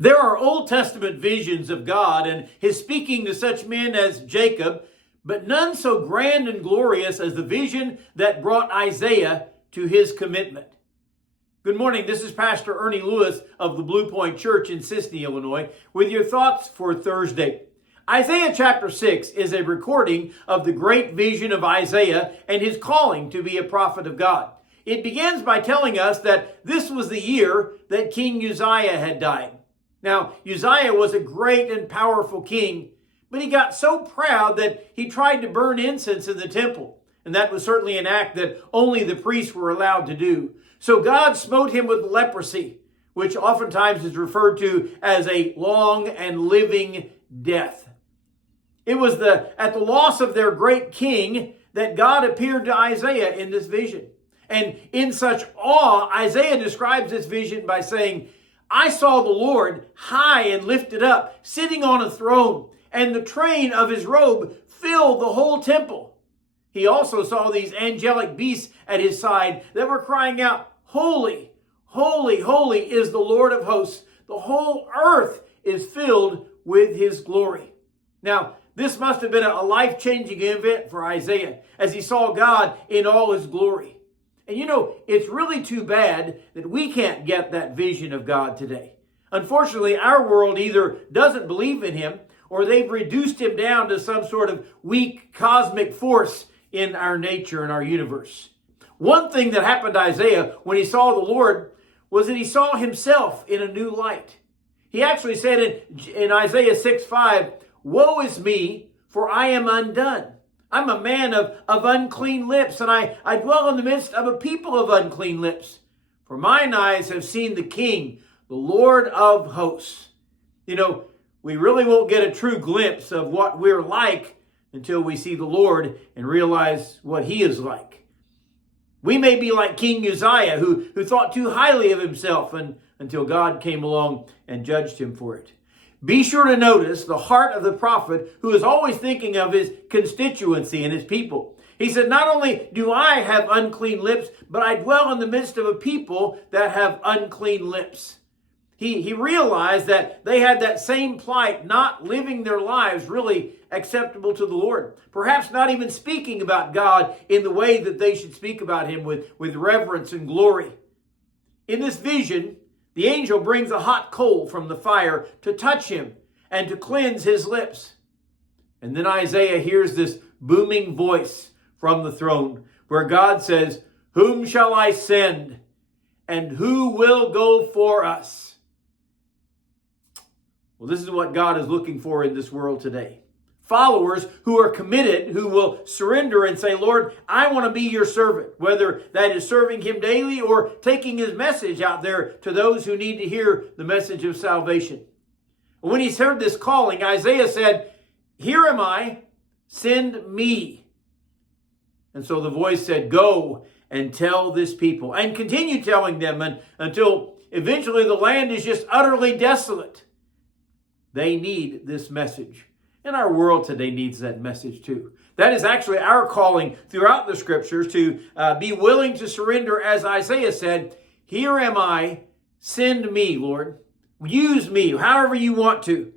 There are Old Testament visions of God and his speaking to such men as Jacob, but none so grand and glorious as the vision that brought Isaiah to his commitment. Good morning. This is Pastor Ernie Lewis of the Blue Point Church in Sisney, Illinois, with your thoughts for Thursday. Isaiah chapter 6 is a recording of the great vision of Isaiah and his calling to be a prophet of God. It begins by telling us that this was the year that King Uzziah had died. Now, Uzziah was a great and powerful king, but he got so proud that he tried to burn incense in the temple. And that was certainly an act that only the priests were allowed to do. So God smote him with leprosy, which oftentimes is referred to as a long and living death. It was at the loss of their great king that God appeared to Isaiah in this vision. And in such awe, Isaiah describes this vision by saying, I saw the Lord high and lifted up, sitting on a throne, and the train of his robe filled the whole temple. He also saw these angelic beasts at his side that were crying out, Holy, holy, holy is the Lord of hosts. The whole earth is filled with his glory. Now, this must have been a life-changing event for Isaiah as he saw God in all his glory. And you know, it's really too bad that we can't get that vision of God today. Unfortunately, our world either doesn't believe in him or they've reduced him down to some sort of weak cosmic force in our nature and our universe. One thing that happened to Isaiah when he saw the Lord was that he saw himself in a new light. He actually said in Isaiah 6:5, Woe is me, for I am undone. I'm a man of unclean lips, and I dwell in the midst of a people of unclean lips. For mine eyes have seen the King, the Lord of hosts. You know, we really won't get a true glimpse of what we're like until we see the Lord and realize what he is like. We may be like King Uzziah, who thought too highly of himself until God came along and judged him for it. Be sure to notice the heart of the prophet who is always thinking of his constituency and his people. He said, not only do I have unclean lips, but I dwell in the midst of a people that have unclean lips. He realized that they had that same plight, not living their lives really acceptable to the Lord. Perhaps not even speaking about God in the way that they should speak about him with reverence and glory. In this vision, the angel brings a hot coal from the fire to touch him and to cleanse his lips. And then Isaiah hears this booming voice from the throne where God says, Whom shall I send? And who will go for us? Well, this is what God is looking for in this world today. Followers who are committed, who will surrender and say, Lord, I want to be your servant, whether that is serving him daily or taking his message out there to those who need to hear the message of salvation. When he heard this calling, Isaiah said, Here am I, send me. And so the voice said, Go and tell this people, and continue telling them until eventually the land is just utterly desolate. They need this message. And our world today needs that message too. That is actually our calling throughout the scriptures to be willing to surrender, as Isaiah said, Here am I, send me, Lord. Use me however you want to.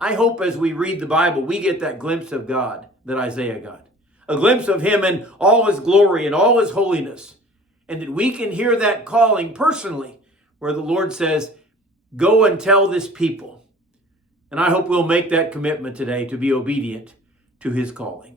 I hope as we read the Bible, we get that glimpse of God that Isaiah got. A glimpse of him in all his glory and all his holiness. And that we can hear that calling personally where the Lord says, Go and tell this people. And I hope we'll make that commitment today to be obedient to his calling.